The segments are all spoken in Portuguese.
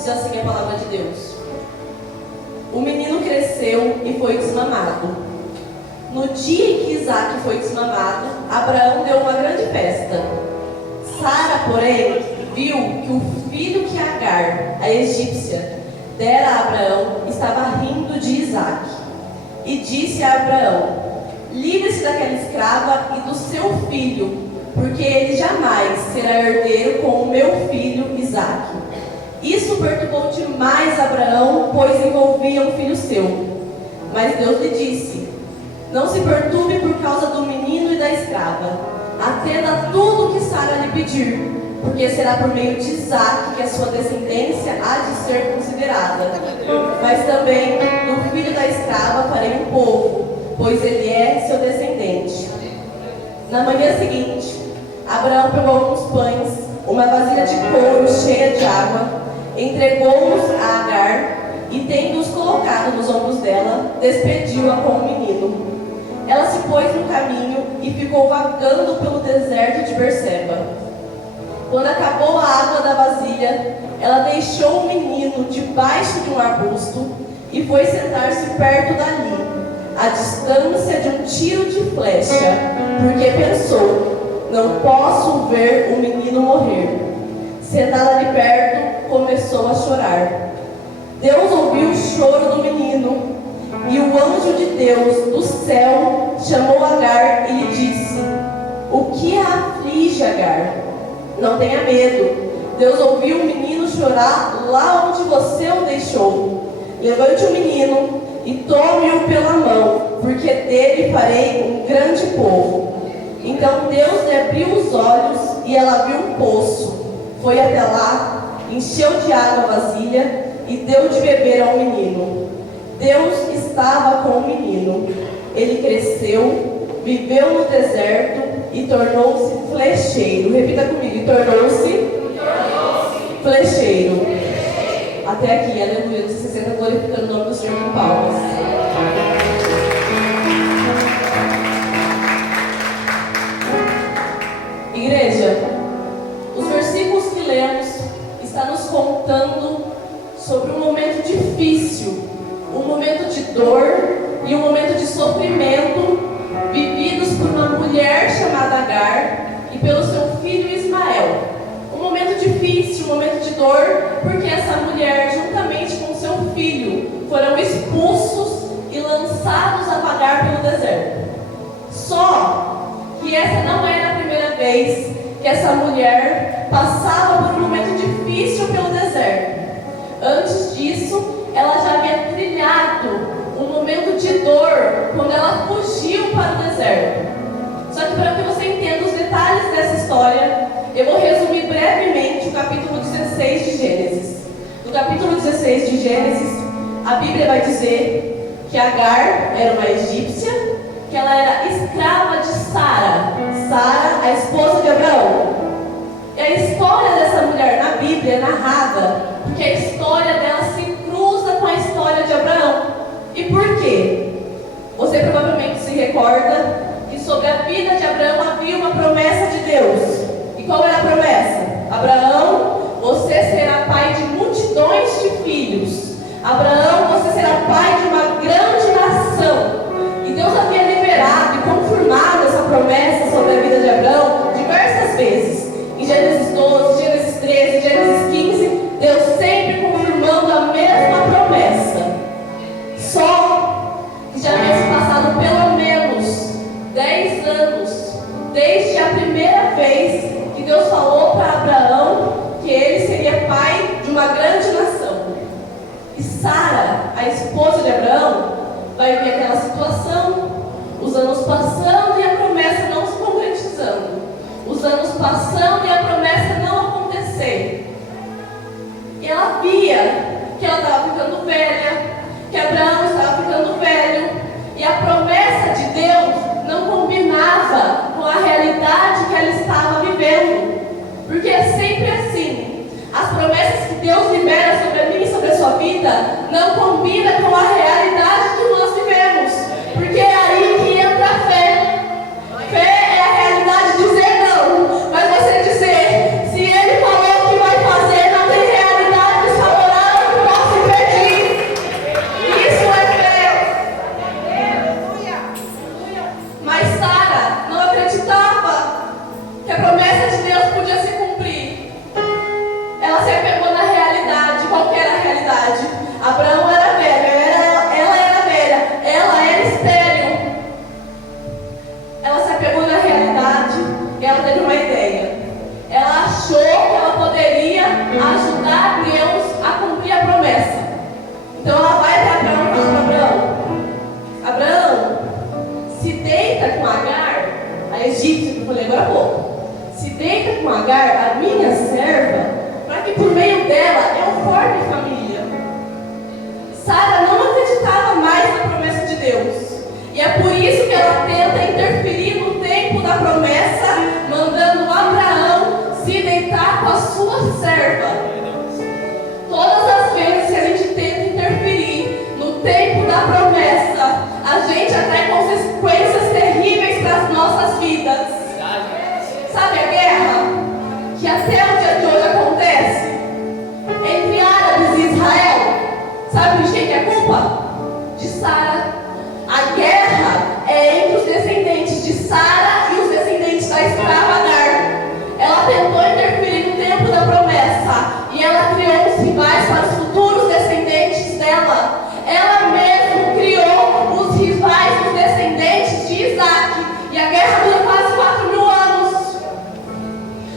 Diz assim a palavra de Deus. O menino cresceu e foi desmamado. No dia em que Isaque foi desmamado, Abraão deu uma grande festa. Sara, porém, viu que o filho que Agar, a egípcia, dera a Abraão, estava rindo de Isaque. E disse a Abraão: livre-se daquela escrava e do seu filho, porque ele jamais será herdeiro com o meu filho Isaque. Isso perturbou demais Abraão, pois envolvia um filho seu. Mas Deus lhe disse: não se perturbe por causa do menino e da escrava. Atenda a tudo o que Sara lhe pedir, porque será por meio de Isaque que a sua descendência há de ser considerada. Mas também do filho da escrava farei um povo, pois ele é seu descendente. Na manhã seguinte, Abraão pegou alguns pães, uma vasilha de couro cheia de água, entregou-os a Agar e, tendo-os colocado nos ombros dela, despediu-a com o menino. Ela se pôs no caminho e ficou vagando pelo deserto de Berseba. Quando acabou a água da vasilha, ela deixou o menino debaixo de um arbusto e foi sentar-se perto dali, à distância de um tiro de flecha, porque pensou: não posso ver o menino morrer. Sentada ali perto, começou a chorar. Deus ouviu o choro do menino, e o anjo de Deus do céu chamou Agar e lhe disse: o que a aflige, Agar? Não tenha medo. Deus ouviu o menino chorar lá onde você o deixou. Levante o menino e tome-o pela mão, porque dele farei um grande povo. Então Deus lhe abriu os olhos e ela viu um poço. Foi até lá, encheu de água a vasilha e deu de beber ao menino. Deus estava com o menino. Ele cresceu, viveu no deserto e tornou-se flecheiro. Repita comigo: e tornou-se flecheiro. Até aqui, aleluia. Você se senta glorificando o nome do Senhor com palmas. Igreja, os versículos que lemos estão nos contando sobre um momento difícil, um momento de dor e um momento de sofrimento vividos por uma mulher chamada Agar e pelo seu filho Ismael. Um momento difícil, um momento de dor, porque essa mulher, juntamente com seu filho, foram expulsos e lançados a vagar pelo deserto. Só que essa não era a primeira vez que essa mulher passava por um momento difícil pelo deserto. Antes disso, ela já havia trilhado um momento de dor quando ela fugiu para o deserto. Só que para que você entenda os detalhes dessa história, eu vou resumir brevemente o capítulo 16 de Gênesis. No capítulo 16 de Gênesis, a Bíblia vai dizer que Agar era uma egípcia, que ela era escrava de Sara, a esposa de Abraão. E a história dessa mulher na Bíblia é narrada porque a história dela se cruza com a história de Abraão. E por quê? Você provavelmente se recorda que sobre a vida de Abraão havia uma promessa de Deus. E qual era a promessa? Abraão, você será pai de multidões de filhos. Abraão, você será pai de uma grande nação. E Deus havia liberado e confirmado essa promessa sobre a vida de Abraão diversas vezes. Em Gênesis 12, Gênesis 13, Gênesis 15, Deus sempre confirmando a mesma promessa. Só que já havia se passado pelo menos 10 anos desde a primeira vez que Deus falou para Abraão que ele seria pai de uma grande nação. E Sara, a esposa de Abraão, vai ver aquela situação, os anos passando e a promessa não se concretizando, os anos passando e a promessa não acontecendo. E ela via que ela estava ficando velha, que Abraão estava ficando velho, e a promessa de Deus não combinava com a realidade que ela estava vivendo. Porque é sempre assim, as promessas que Deus libera sobre a mim e sobre a sua vida não combinam com a realidade que nós vivemos. Porque é aí que entra a fé. Fé é a realidade de dizer não, mas você dizer: se Ele falou que vai fazer, não tem realidade desfavorável. Isaac. E ela criou os rivais para os futuros descendentes dela. Ela mesma criou os rivais, os descendentes de Isaac. E a guerra dura quase 4.000 anos.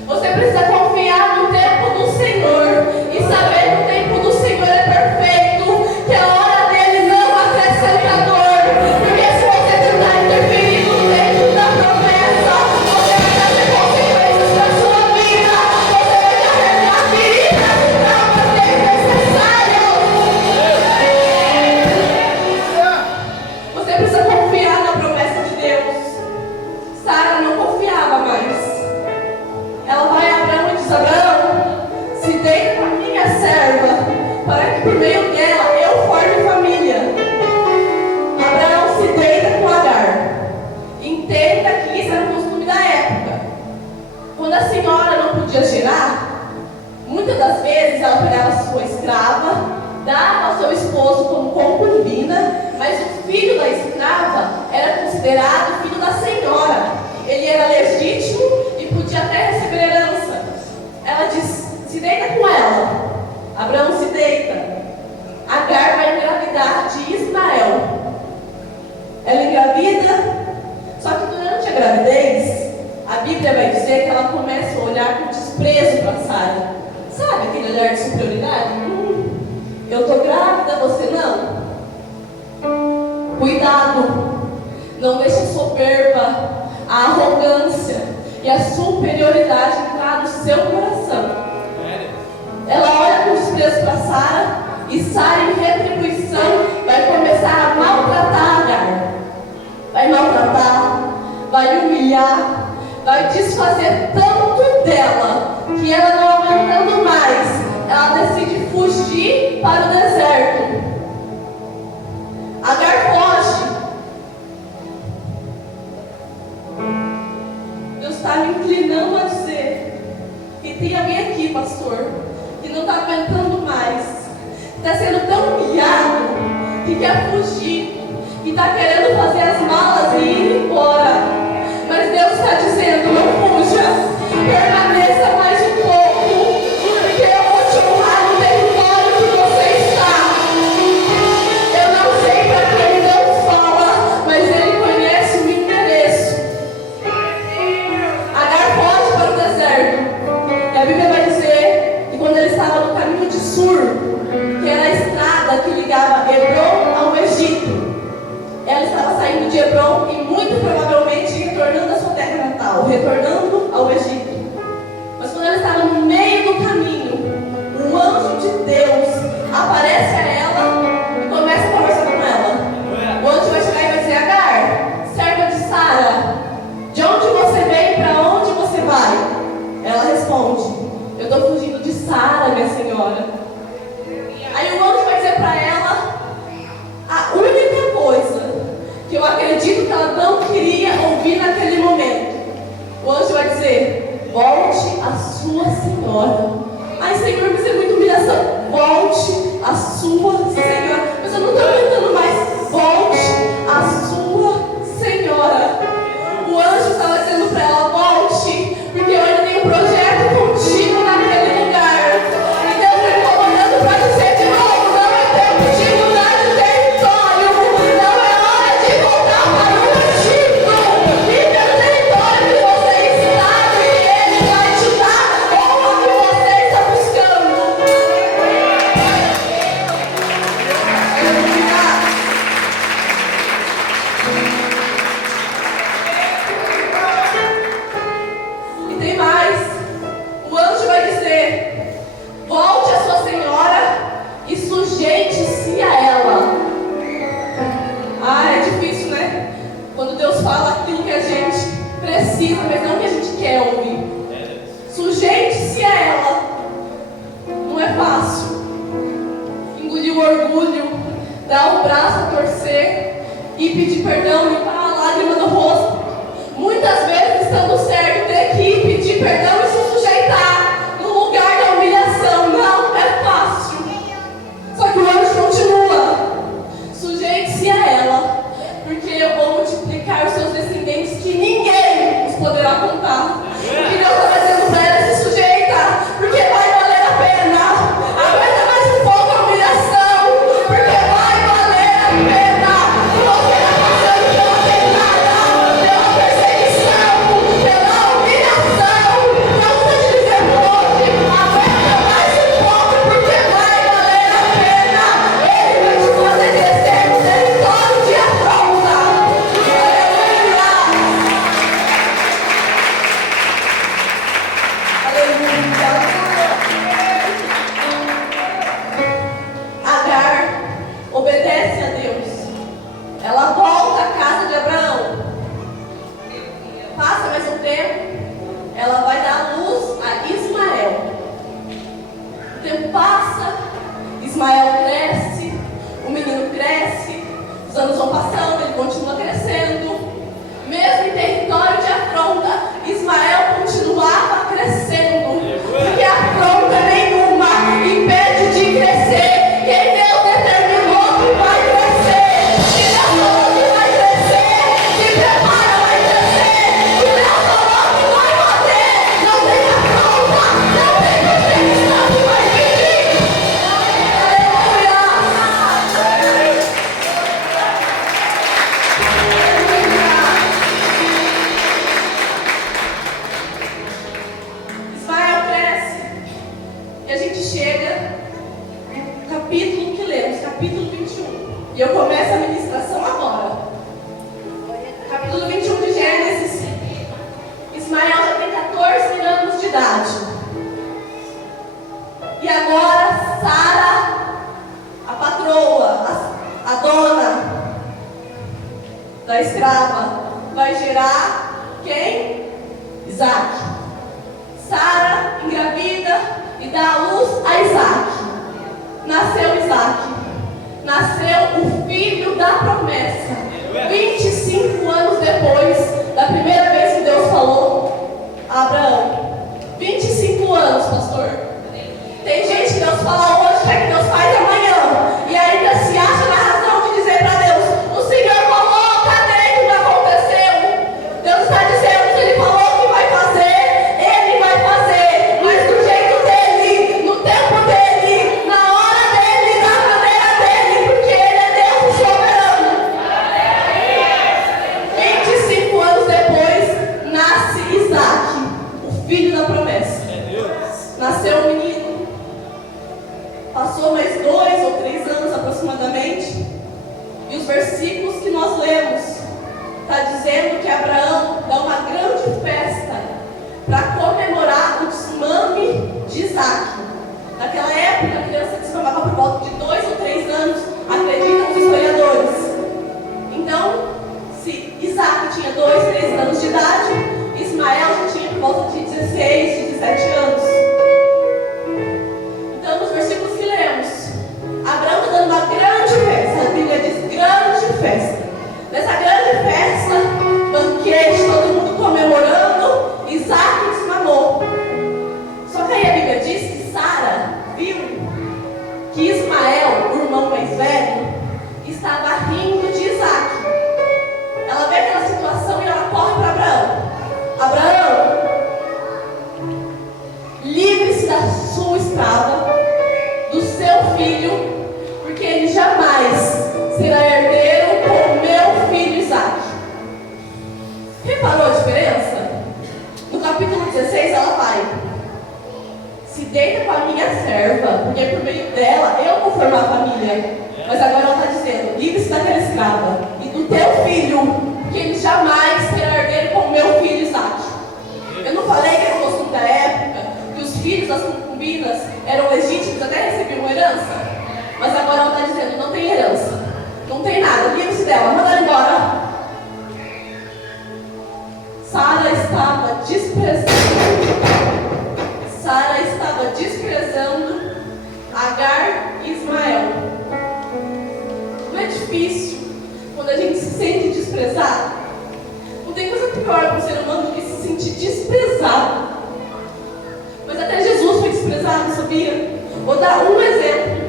Você precisa confiar no tempo do Senhor e saber que o tempo do Senhor é perfeito, que a hora dele não acrescenta dor. Porque se você tentar interferir no tempo da promessa, você vai trazer consequências para a sua vida. Você vai carregar feridas e traumas desnecessários. Você precisa confiar na promessa de Deus. Sara não confiava mais. Ela vai a Abraão e diz: Abraão, se deita com a minha serva, para que por meio dela eu forme família. Abraão se deita com Agar. Entenda que isso era um costume da época. Quando a senhora não podia gerar, muitas das vezes ela pegava sua escrava, dava ao seu esposo como concubina, mas o filho da escrava era considerado filho da senhora. Ele era legítimo e podia até receber herança. Ela diz: se deita com ela. Abraão se deita. Agar vai engravidar de Ismael. Ela engravida, só que durante a gravidez, a Bíblia vai dizer que ela começa a olhar com desprezo para Sara. Sabe aquele olhar de superioridade? Eu estou grávida, você não? Cuidado, não deixe a soberba, a arrogância e a superioridade entrar no seu coração. Ela olha com desprezo para Sara e Sara, em retribuição, vai começar a maltratar Agar. Vai maltratar, vai humilhar, vai desfazer tanto dela que ela, não aguentando mais, ela decide fugir para o deserto. Agar foge. Deus está me inclinando a dizer que tem alguém aqui, pastor, que não está aguentando mais, está sendo tão humilhado que quer fugir, que está querendo fazer as malas e ir embora. Mas Deus está dizendo: não fuja, permaneça mais um pouco, porque eu vou te honrar no território que você está. Eu não sei para quem Deus fala, mas Ele conhece o endereço. Agar foge para o deserto. E a Bíblia vai dizer que quando ele estava no caminho de Sur, que era a estrada que ligava Hebrom ao Egito, ela estava saindo de Hebrom e muito provavelmente retornando à sua terra natal, retornando ao Egito. Mas quando ela estava no meio do caminho, um anjo de Deus aparece a ela e começa a conversar com ela. O anjo vai chegar e vai dizer: Agar, serva de Sara, de onde você vem e para onde você vai? Ela responde: eu estou fugindo de Sara, minha senhora. Aí o anjo vai dizer para ela a única coisa que eu acredito que ela não queria ouvir naquele momento. O anjo vai dizer: volte à sua senhora. Ai, Senhor, mas é muita humilhação. Volte à sua senhora. Mas eu não estou aguentando mais. Volte à sua senhora. O anjo estava dizendo para ela: volte, porque eu ainda tenho um projeto contigo naquele lugar. E Deus está me comandando para dizer de novo: não é tempo de mudar de território, não é hora de voltar para o Egito. Vive o território que você está, e Ele vai te dar a honra que você está buscando. E tem mais. O anjo vai dizer: volte à sua senhora e sujeite-se a ela. Ah, é difícil, né? Quando Deus fala aquilo que a gente precisa, mas não que a gente quer ouvir. Sujeite-se a ela. Não é fácil. Engolir o orgulho, dar o braço a torcer e pedir perdão, limpar a lágrima do rosto. Muitas vezes, estando certo, ter que ir pedir perdão e se sujeitar no lugar da humilhação. Não é fácil. Só que o anjo continua: sujeite-se a ela, porque eu vou multiplicar os seus descendentes que ninguém os poderá contar. O que Deus está dizendo para ela: se sujeita, porque vai valer a pena. tempo passa, Ismael cresce, o menino cresce, os anos vão passando, ele continua crescendo. Mesmo em território de afronta, Ismael continuava crescendo, porque afronta nenhuma impede de crescer. Quem Deus determinou que vai crescer, que Deus falou que vai crescer, se prepara, vai crescer, que Deus falou que vai fazer, não tem afronta, não tem perseguição que vai pedir. Aleluia! Ismael cresce e a gente chega no capítulo que lemos, capítulo 21. E eu começo a ministração agora. Capítulo 21 de Gênesis. Ismael já tem 14 anos de idade. E agora Sara, a patroa, a dona da escrava, vai gerar quem? Isaac. Sara engravida e dá à luz a Isaac. Nasceu Isaac. Nasceu o filho da promessa. 25 anos depois da primeira vez que Deus falou a Abraão. 25 anos, pastor. Tem gente que Deus fala hoje, quer que Deus faz amanhã. E ainda se acha na razão de dizer para Deus: o Senhor falou, cadê que não aconteceu? Deus está dizendo, se Ele falou que vai fazer, Ele vai fazer. Mas do jeito dele, no tempo dele, na hora dele, na maneira dele, porque Ele é Deus soberano. 25 anos depois, nasce Isaac, o filho da promessa. Nasceu o menino. Passou mais 2 ou 3 anos aproximadamente. E os versículos que nós lemos está dizendo que Abraão dá uma grande festa para comemorar o desmame de Isaac. Naquela época, a criança desmamava por volta de 2 ou 3 anos, acreditam os historiadores. Então, se Isaac tinha 2, 3 anos de idade, Ismael já tinha por volta de 16, 17 anos. Então, nos versículos que lemos, Abraão está dando uma grande festa. A Bíblia diz grande festa. Nessa grande festa, banquete, todo mundo comemorando, Isaac desmamou. Só que aí a Bíblia diz que Sara viu que Ismael, o irmão mais velho, estava rindo de Isaac. Ela vê aquela situação e ela corre para Abraão. Abraão, livre-se da sua escrava, do seu filho, porque ele jamais será herdeiro com o meu filho Isaac. Reparou a diferença? No capítulo 16 ela vai: se deita com a minha serva, porque por meio dela eu vou formar a família. Mas agora ela está dizendo: livre-se daquela escrava e do teu filho, porque ele jamais será herdeiro com o meu filho Isaac. Eu não falei que era o costume da época, que os filhos das concubinas eram legítimos, até recebiam herança? Mas agora ela está dizendo: não tem herança, não tem nada, livre-se dela, manda ela embora. Sara estava desprezando Agar e Ismael. Não é difícil quando a gente se sente desprezado? Não tem coisa pior para um ser humano do que se sentir desprezado. Mas até Jesus foi desprezado, sabia? Vou dar um exemplo.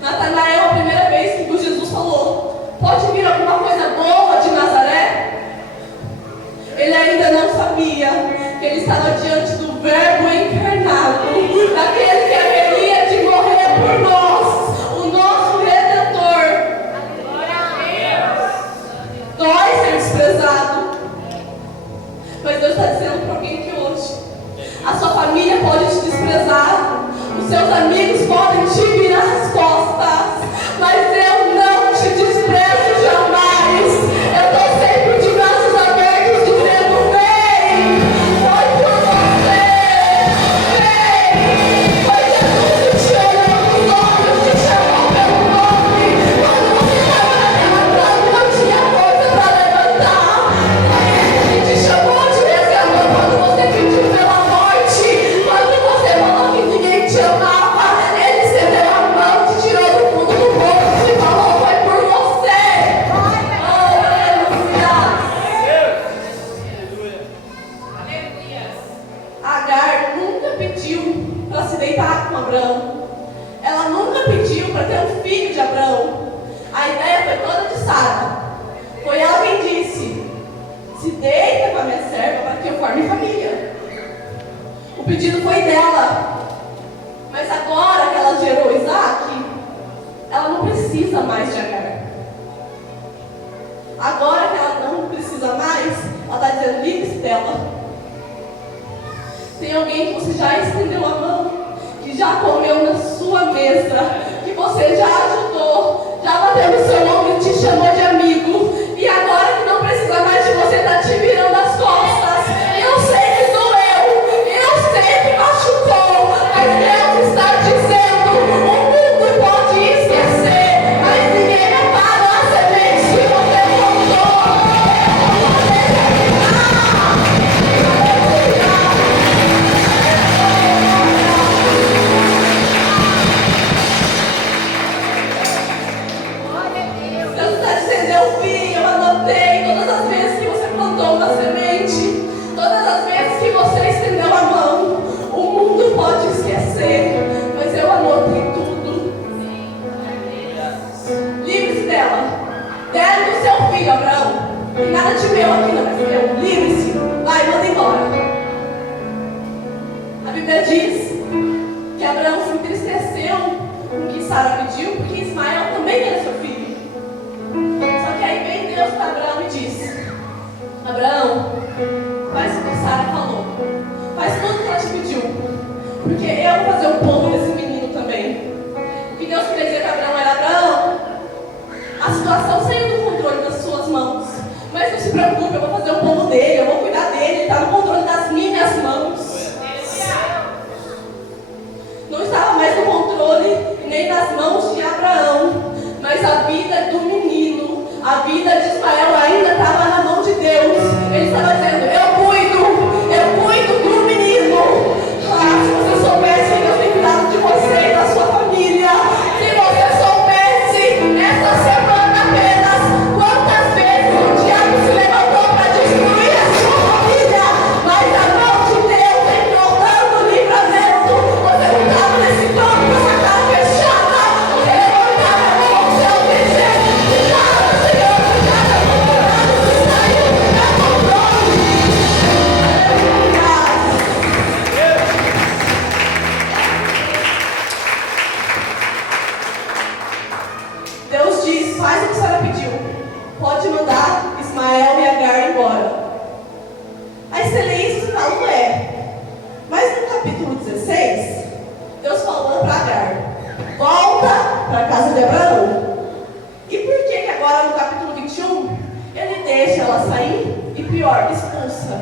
Natanael, a primeira vez que Jesus falou: pode vir alguma coisa boa de Nazaré? Ele ainda não sabia que ele estava diante do Verbo encarnado, daquele que haveria de morrer por nós, o nosso Redentor. Dói ser desprezado, mas Deus está dizendo para alguém que hoje a sua família pode te desprezar, os seus amigos podem te virar as costas, mas eu não te desprezo jamais. Eu estou sempre de braços abertos dizendo: vem, foi por você, vem. Foi Jesus que te olhou nos olhos, te chamou pelo nome. Quando você estava naquela cama, não tinha força para levantar. Foi Ele que te chamou, te resgatou quando você pediu pela morte, quando você falou que ninguém te amava. foi toda de Sara. Foi ela quem disse: se deita com a minha serva para que eu forme família. O pedido foi dela. Mas agora que ela gerou Isaac, ela não precisa mais de Agar. Agora que ela não precisa mais, ela está dizendo: livre-se dela. Tem alguém que você já estendeu a mão, que já comeu na sua mesa, que você já ajudou, já bateu no seu ombro e te chamou de amigo, e agora que não precisa mais de você, está te virando as costas. Eu sei que doeu, eu sei que machucou, mas Deus está dizendo: o mundo pode esquecer, mas ninguém apaga a semente que você plantou. Deus está dizendo: eu vi, eu anotei todas as vezes que você plantou uma semente, todas as vezes que você estendeu a mão. O mundo pode esquecer, mas eu anotei tudo. Livre-se dela. Deram do seu filho, Abraão. E nada de meu aqui não é seu. Livre-se. Vai, manda embora. A Bíblia diz que Abraão se entristeceu com o que Sara pediu, porque Ismael também era seu filho. Só que aí vem Deus para Abraão e diz: Abraão, faz o que Sara falou. Faz tudo o que ela te pediu. Porque eu vou fazer um povo desse menino também. O que Deus queria dizer para Abraão era: Abraão, a situação saiu do controle das suas mãos. Mas não se preocupe, eu vou fazer um povo dele, eu vou cuidar dele, ele está no controle das minhas mãos. Não estava mais no controle nem nas mãos de Abraão, mas a vida do menino, a vida de Ismael ainda estava na mão de Deus. Ele estava dizendo: eu cuido do menino. Ah, se você soubesse que Deus tem cuidado de você e da sua família, se você soubesse essa semana apenas quantas vezes o diabo se levantou para destruir a sua família, mas a mão de Deus encontrando o livramento. Você não estava nesse campo com essa cara fechada, você levantava a mão ao céu dizendo: cuidado, Senhor, cuidado, você está indo para o controle. Deus diz: faz o que a senhora pediu. Pode mandar Ismael e Agar embora. Aí você lê isso e fala: ué, mas no capítulo 16, Deus falou para Agar: volta para a casa de Abraão. E por que agora no capítulo 21, ele deixa ela sair e pior, expulsa?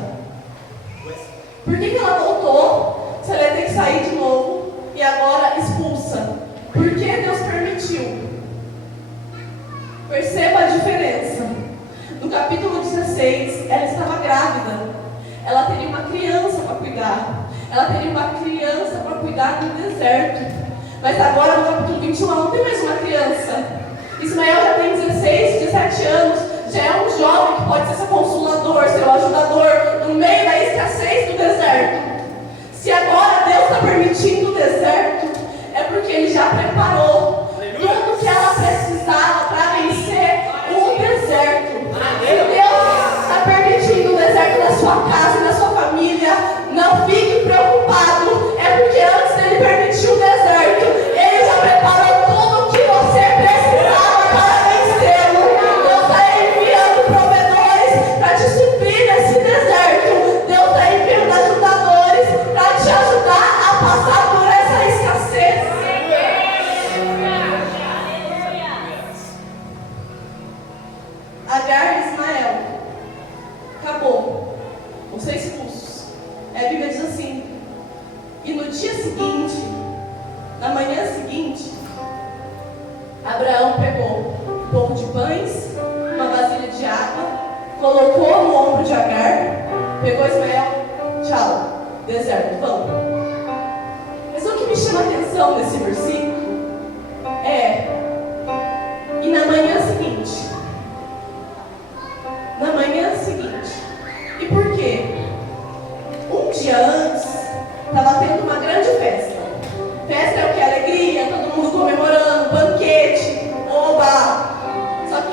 Por que ela voltou se ela ia ter que sair de novo e agora expulsa? Por que Deus permitiu? Perceba a diferença. No capítulo 16, ela estava grávida. Ela teria uma criança para cuidar. Ela teria uma criança para cuidar no deserto. Mas agora no capítulo 21, ela não tem mais uma criança. Ismael já tem 16, 17 anos. Já é um jovem que pode ser seu consolador, seu ajudador, no meio da escassez do deserto. Se agora Deus está permitindo o deserto, é porque Ele já preparou tudo que ela precisava para vencer o deserto. Se Deus está permitindo o deserto na sua casa e na sua família, não fique preocupado. É porque antes dele permitir o deserto, Ele já preparou tudo o que você precisava para vencê-lo. Deus está enviando provedores para te suprir nesse deserto. Deus está enviando ajudadores para te ajudar a passar por essa escassez. Agar e Ismael, acabou, vão ser expulsos. A Bíblia diz assim: e no dia seguinte, na manhã seguinte, Abraão pegou um pouco de pães, uma vasilha de água, colocou no ombro de Agar, pegou Ismael, tchau, deserto, vamos. Mas o que me chama a atenção nesse versículo é: e na manhã seguinte. Na manhã seguinte. E por quê? Um dia antes, estava tendo uma grande festa. Festa é o que? Alegria, todo mundo comemorando, banquete, oba. Só que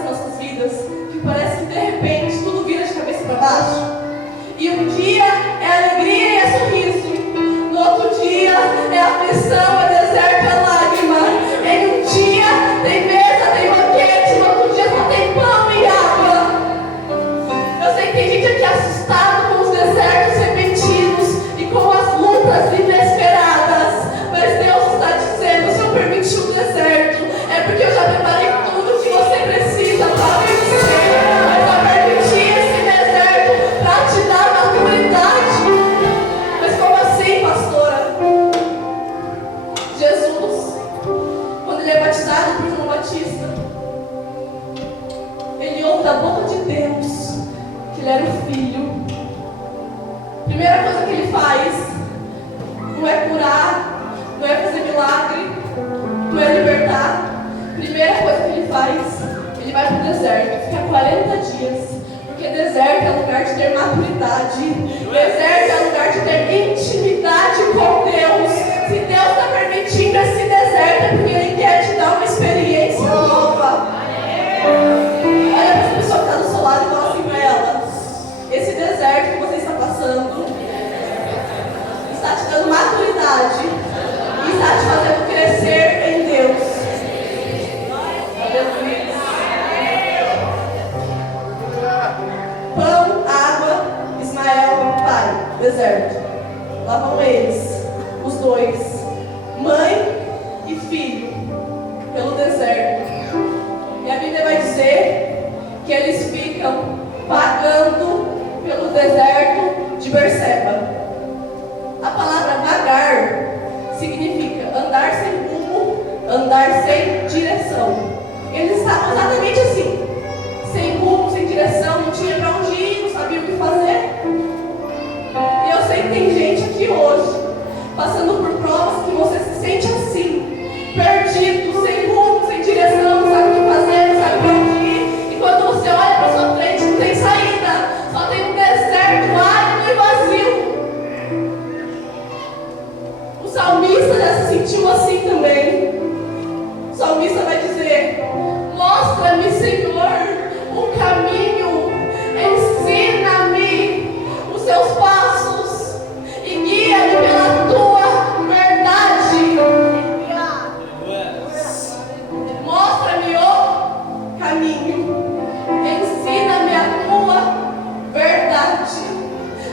nas nossas vidas que parece que de repente tudo vira de cabeça para baixo? E um dia é alegria e é sorriso. No outro dia é aflição, é deserto, é lágrima. Em um dia tem mesa, tem banquete. No outro dia só tem pão e água. Eu sei que tem gente aqui assustada com os desertos repentinos e com as lutas inesperadas. Mas Deus está dizendo, se eu permitir o deserto, é porque eu já preparei tudo que você precisa para vencer. Eu só permiti esse deserto para te dar maturidade. Mas como assim, pastora? Jesus, quando ele é batizado por João Batista, ele ouve da boca de Deus que ele era o filho. Primeira coisa que ele faz não é curar, não é fazer milagre, não é libertar. Primeira coisa que ele faz, ele vai para o deserto, fica 40 dias. Porque deserto é lugar de ter maturidade. Deserto é lugar de ter intimidade com Deus. Se Deus está permitindo esse deserto, é porque Ele quer te dar uma experiência nova. Olha para essa pessoa que está do seu lado e fala assim para ela: esse deserto que você está passando está te dando maturidade e está te fazendo crescer em Deus. Pão, água, Ismael, pai, deserto. Lá vão eles, os dois, mãe e filho, pelo deserto. E a Bíblia vai dizer que eles ficam vagando pelo deserto de Berseba. A palavra vagar significa andar sem rumo, andar sem direção. Eles estavam exatamente assim, sem rumo, sem direção, não tinha para onde ir, não sabia o que fazer. E eu sei que tem gente aqui hoje, passando por provas que você se sente assim, perdido, sem rumo, sem direção, não sabe o que fazer, não sabe para onde ir. E quando você olha para sua frente, não tem saída, só tem um deserto árido e vazio. O salmista já se sentiu assim também. O salmista vai dizer: mostra-me, Senhor, o caminho, ensina-me os seus passos e guia-me pela tua verdade. Mostra-me o caminho, ensina-me a tua verdade.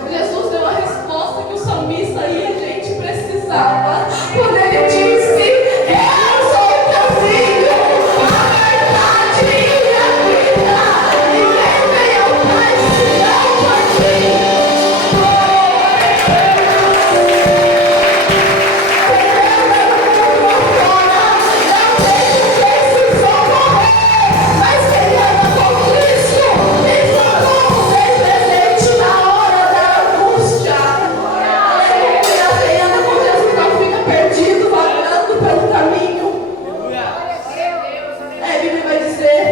Jesus deu a resposta que o salmista e a gente precisava quando ele disse: eu sou o caminho, a verdade e a vida. Ninguém vem ao Pai senão por mim. Não deixe esse som morrer, mas quem anda com Cristo, tem socorro, tem presente na hora da angústia. Aleluia, quem anda com Jesus não fica perdido, vagando pelo caminho. A Bíblia vai dizer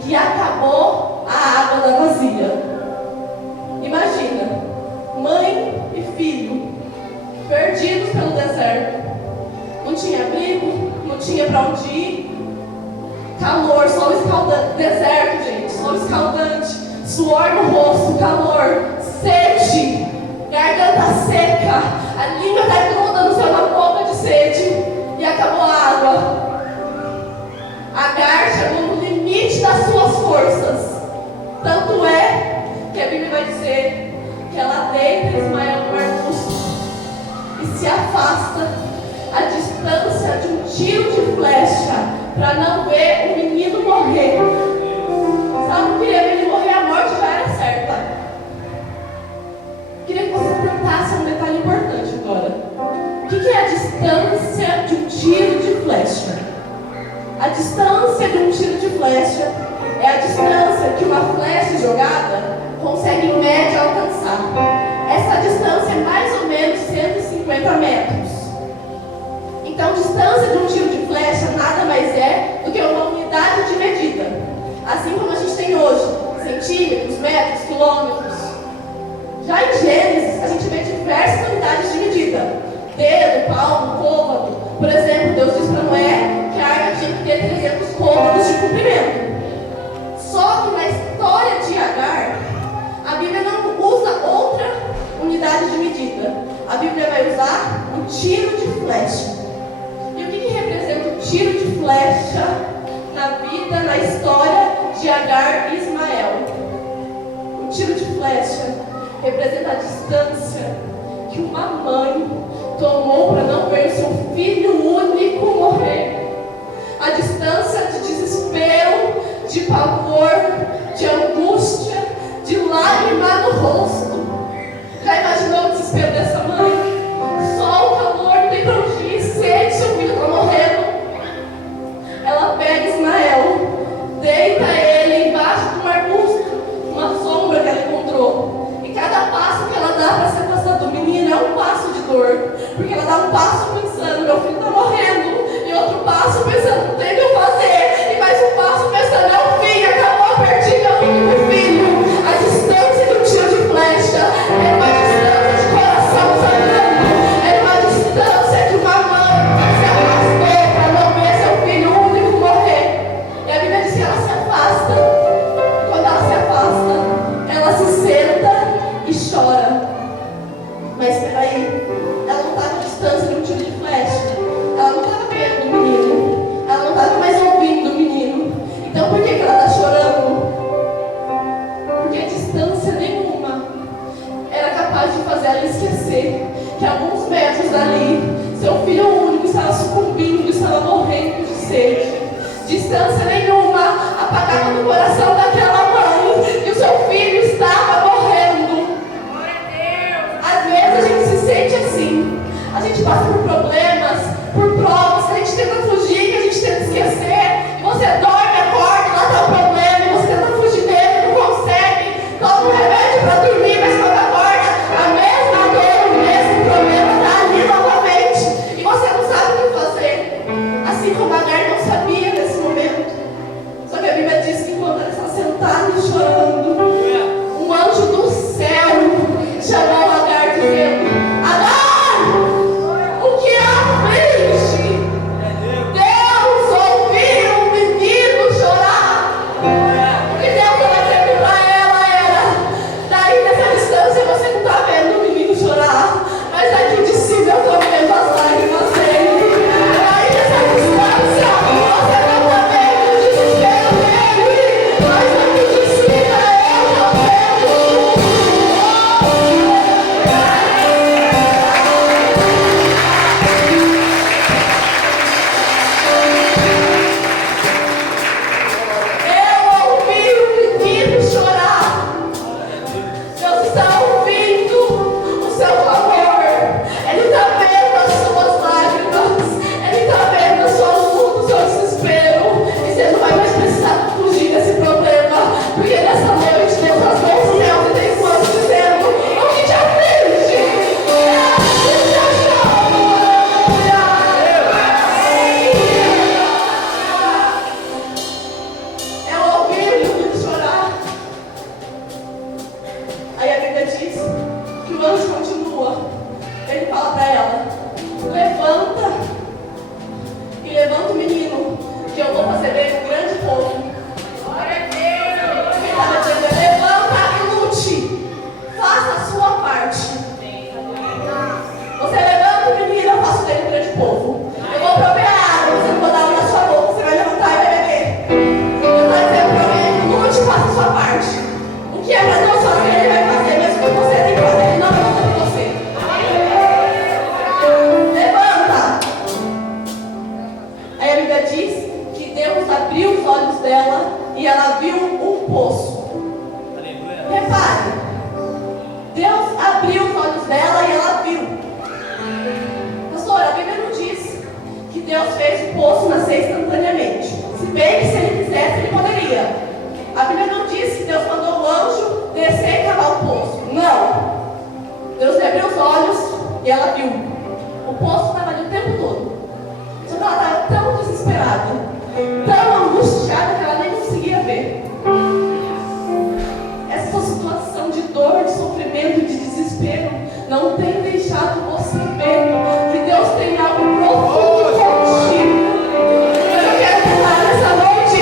que acabou a água da vasilha. Imagina, mãe e filho, perdidos pelo deserto. Não tinha abrigo, não tinha para onde ir. Calor, sol escaldante. Deserto, gente, sol escaldante. Suor no rosto, calor, sede, garganta seca. A língua está grudando na boca de sede. E acabou a água. Agar chegou no limite das suas forças. Tanto é que a Bíblia vai dizer que ela deita Ismael no arbusto e se afasta a distância de um tiro de flecha para não ver o menino morrer. Sabe, não queria ver ele morrer, a morte já era certa. Queria que você pensasse um detalhe importante agora. O que é a distância de um tiro de flecha? A distância de um tiro de flecha é a distância que uma flecha jogada consegue em média alcançar. Essa distância é mais ou menos 150 metros. Então, distância de um tiro de flecha nada mais é do que uma unidade de medida. Assim como a gente tem hoje, centímetros, metros, quilômetros. Já em Gênesis, a gente vê diversas unidades de medida. Dedo, palmo, côvado. Por exemplo, Deus diz para Noé que a arca tinha que ter 300 côvados de comprimento. de Agar e Ismael. O tiro de flecha representa a distância que uma mãe tomou para não ver seu filho único morrer. A distância de desespero, de pavor, de angústia, de lágrima no rosto. Já imaginou o desespero dessa mãe? Sol, calor, não tem pra onde ir, sede, seu filho está morrendo. Ela pega Ismael, deita ele embaixo de um arbusto, uma sombra que ela encontrou. E cada passo que ela dá para se afastar do menino é um passo de dor. Porque ela dá um passo pensando, meu filho está morrendo. E outro passo pensando, não tem o que eu fazer. E mais um passo pensando, é o fim, acabou, perdi meu único filho. A distância do tiro de flecha é uma distância de coração sangrando. É uma distância que uma mãe se afastou para não ver seu filho único morrer. E a Bíblia diz que ela se afasta. Quando ela se afasta, ela se senta e chora. Mas espera aí, ela não estava à distância de um tiro de flecha. Ela não estava vendo o menino. Ela não estava mais ouvindo o menino. Então por que ela está chorando? Porque a distância nenhuma era capaz de fazer ela esquecer que a alguns metros dali, seu filho único estava sucumbindo, estava morrendo de sede. Distância nenhuma apagava no coração daquela mãe que o seu filho estava morrendo. Às vezes a gente se sente assim. A gente passa por problemas, por provas, que a gente tenta fugir, que a gente tenta esquecer. Você dorme, acorda, lá está o problema, e você tenta fugir dele, não consegue. Toma um remédio para dormir, mas quando acorda, a mesma dor, o mesmo problema está ali novamente. E você não sabe o que fazer. Assim como Agar não sabia nesse momento. Só que a Bíblia diz que enquanto ela está sentada e chorando, um anjo do céu chamou Agar dizendo: Agar, o que aflige? Deus ouviu o menino chorar. O que Deus estava dizendo para ela era: daí nessa distância você não está vendo o menino chorar, mas aqui de cima eu estou vendo as lágrimas dele. Daí nessa distância você não está vendo o desespero dele, mas aqui de cima eu estou vendo. Eu ouvi o menino chorar. Deus está ouvindo o seu clamor. Ele está vendo as suas lágrimas. Ele está vendo a sua luta, o seu desespero. E você não vai mais precisar fugir desse problema. Porque nessa noite Deus rasgou os céus e tem quantos dizendo: o que te aflige? É a sensação. Eu ouvi o menino chorar. Aí a Bíblia diz que o anjo continua. Ele fala para ela: levanta e levanta o menino, que eu vou fazer dele um grande povo. Ele estava dizendo: levanta e lute, faça a sua parte. Você levanta o menino, eu faço dele um grande povo. Eu vou prover água, você não vai dar água na sua boca, você vai levantar e vai beber. Eu estou dizendo para ele: lute e faça a sua parte. O que é para Deus fazer, Ele vai fazer, mesmo que você tem que fazer, Ele não vai fazer por você. Levanta! Aí a Bíblia diz que Deus abriu os olhos dela e ela viu um poço. Repare, Deus abriu os olhos dela e ela viu. Pastor, a Bíblia não diz que Deus fez o poço nascer instantaneamente. Se bem que se Ele quisesse, Ele poderia. A Bíblia não diz que Deus mandou o anjo descer e cavar o poço. Não. Deus lhe abriu os olhos e ela viu. O poço estava ali o tempo todo. Só que ela estava tão desesperada, tão angustiada, que ela nem conseguia ver. Essa sua situação de dor, de sofrimento, de desespero não tem deixado você ver que Deus tem algo profundo contigo. Mas eu quero falar nessa noite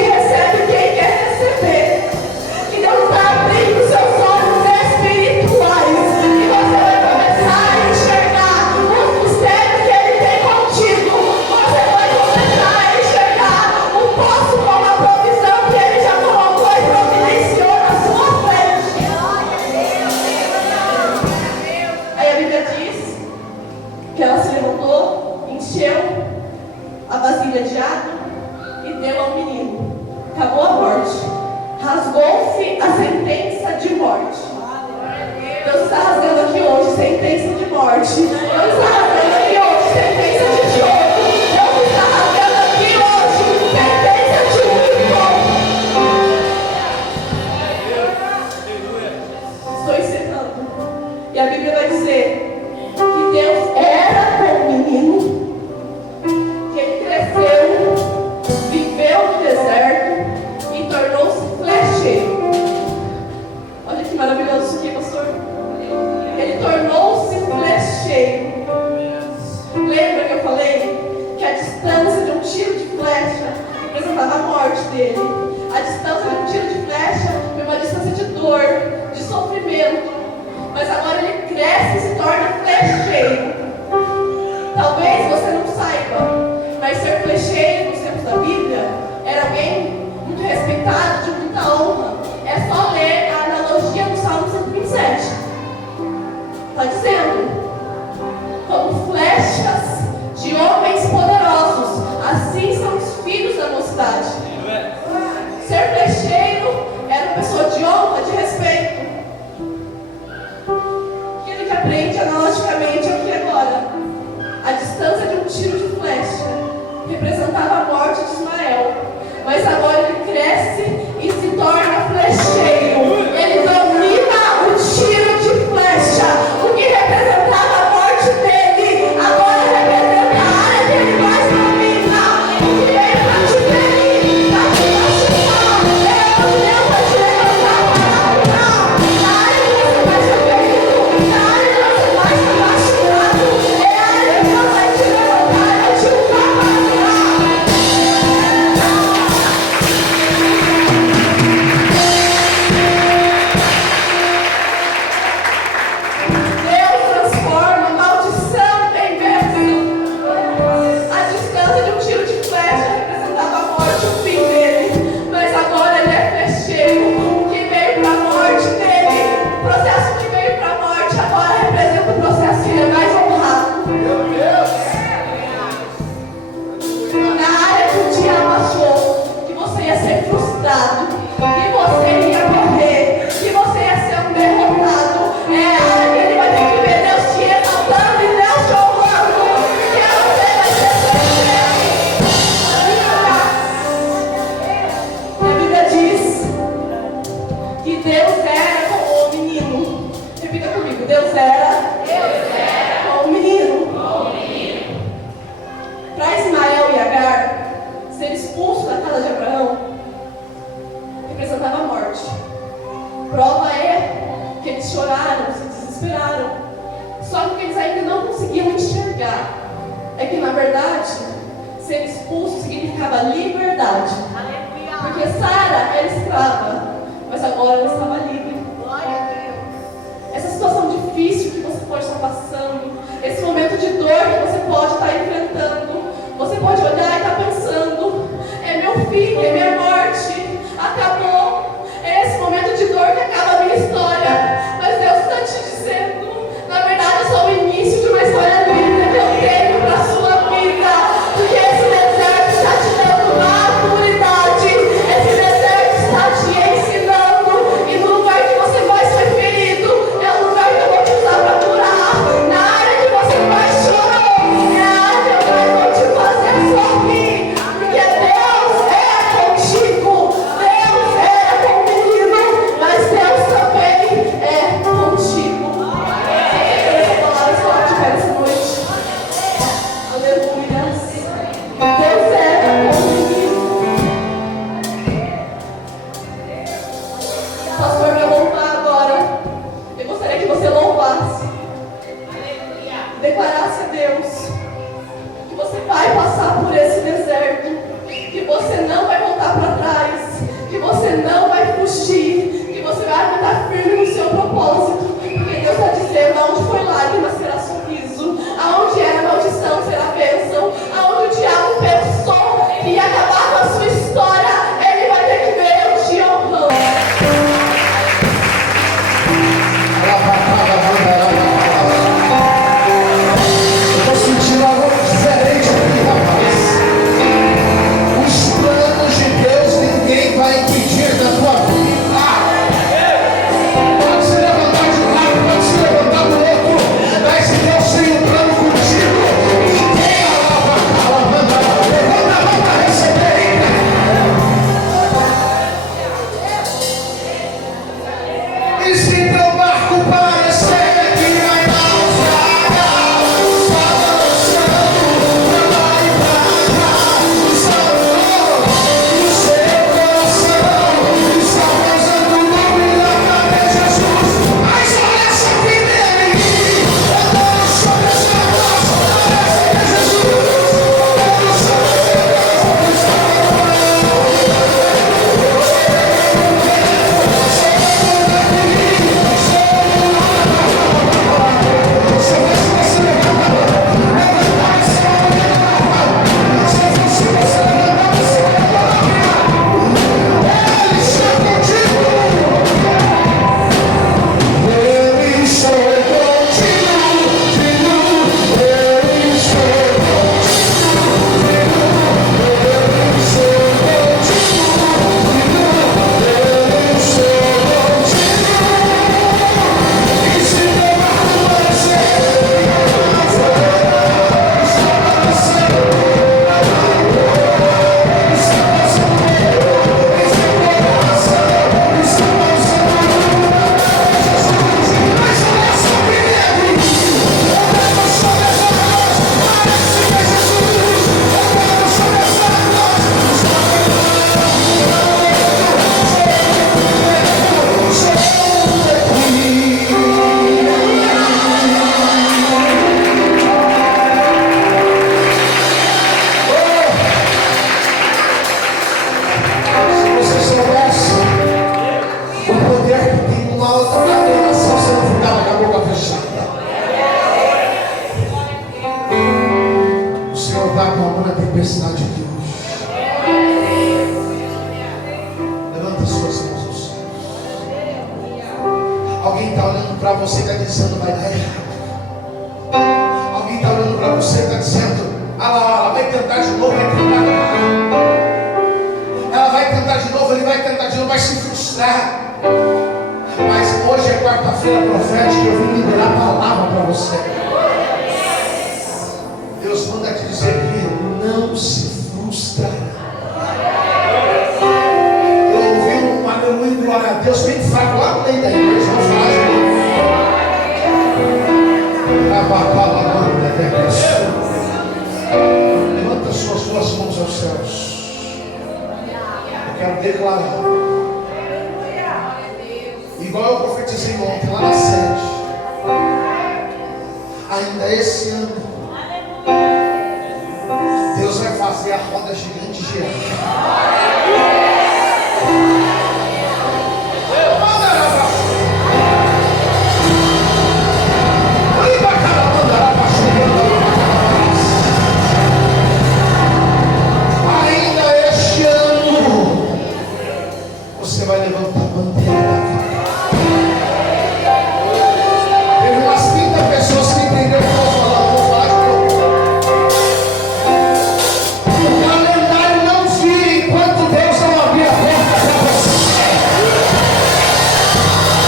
a sentença de morte. Deus está rasgando aqui hoje sentença de morte. Deus está rasgando aqui hoje sentença de choro. Deus está rasgando aqui hoje sentença de único. Estou ensinando. E a Bíblia vai dizer que Deus era com o menino, que ele cresceu, viveu no deserto e tornou-se flecheiro. Olha que maravilhoso isso aqui, pastor. Ele tornou-se flecheiro. Lembra que eu falei que a distância de um tiro de flecha representava a morte dele? A distância de um tiro de flecha foi uma distância de dor, de sofrimento. Mas agora ele cresce e se torna flecheiro. Talvez você não saiba, mas ser flecheiro nos tempos da Bíblia era alguém muito respeitado, de muita honra. É só ler a analogia do Salmo 127. Está dizendo, como flechas de homens poderosos, assim são os filhos da mocidade. Ser flecheiro era uma pessoa de honra, de respeito. O que ele aprende analogicamente aqui agora? A distância de um tiro de flecha representava a morte de Ismael. Mas agora ele cresce e se torna flecheiro. Ele domina o tiro de flecha. O que representava a morte dele, agora representa a área que ele mais domina. O que veio para te ferir, para te machucar, Deus vai te levantar para curar. Na área que você vai ser ferido, na área que você vai ser machucado, é a área que Deus vai te levantar e vai te usar para curar. Deus transforma maldição em bênção. A distância de um tiro de flecha representava a morte, o fim dele. Mas agora ele é flecheiro. O que veio para a morte dele, o processo que veio para a morte, agora representa o processo que ele é mais honrado. Na área que o diabo achou que você ia ser frustrado, que você ia morrer, que você ia ser um derrotado, é a área que ele vai ter que ver Deus te exaltando e Deus te honrando, porque você vai ser flecheiro. E a Bíblia diz que Deus era com o menino. Repita comigo, Deus era com o menino. Para Ismael e Agar ser expulso da casa de Abraão representava a morte. Prova é que eles choraram, se desesperaram. Só que o que eles ainda não conseguiam enxergar é que, na verdade, ser expulso significava liberdade. Porque Sara era escrava, mas agora ela estava livre. Essa situação difícil que você pode estar passando, esse momento de dor que você pode estar enfrentando, você pode olhar e estar pensando: é meu fim, é minha morte, acabou. É esse momento de dor que acaba a minha história. Mas Deus está te dizendo: na verdade, eu sou o início de uma história linda que eu tenho para a sua vida. Porque esse deserto está te dando maturidade, esse deserto está te ensinando, e no lugar que você vai ser ferido, é o lugar que eu vou te usar para curar. Na área que você vai chorar, é a área que eu vou te fazer sorrir. Porque Deus é contigo. Alguém está olhando para você e está dizendo: vai dar errado. Alguém está olhando para você e está dizendo: ah lá, ela vai tentar de novo, vai tentar. Ela vai tentar de novo, ele vai tentar de novo, vai se frustrar. Mas hoje é quarta-feira profética e eu vim liberar a palavra para você. Deus manda te dizer que não se frustrará. Eu ouvi um aleluia, glória a Deus, bem fraco lá no meio da igreja, não faz. Levanta suas duas mãos aos céus. Eu quero declarar, igual eu profetizei ontem lá na sede, ainda esse ano Deus vai fazer a roda gigante girar. Ainda este ano você vai levantar a bandeira. Teve umas 30 pessoas que entenderam o que eu estou falando. Vou falar de novo. O calendário não vira enquanto Deus não abrir a porta para você.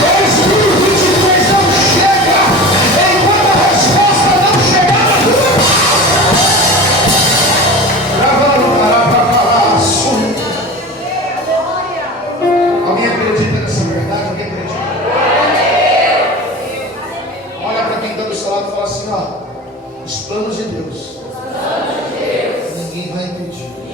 2023 não chega enquanto a resposta não chegar na tua. Alguém acredita nessa verdade? Alguém acredita? Olha para quem está do seu lado e fala assim: ó, os planos de Deus, ninguém vai impedir.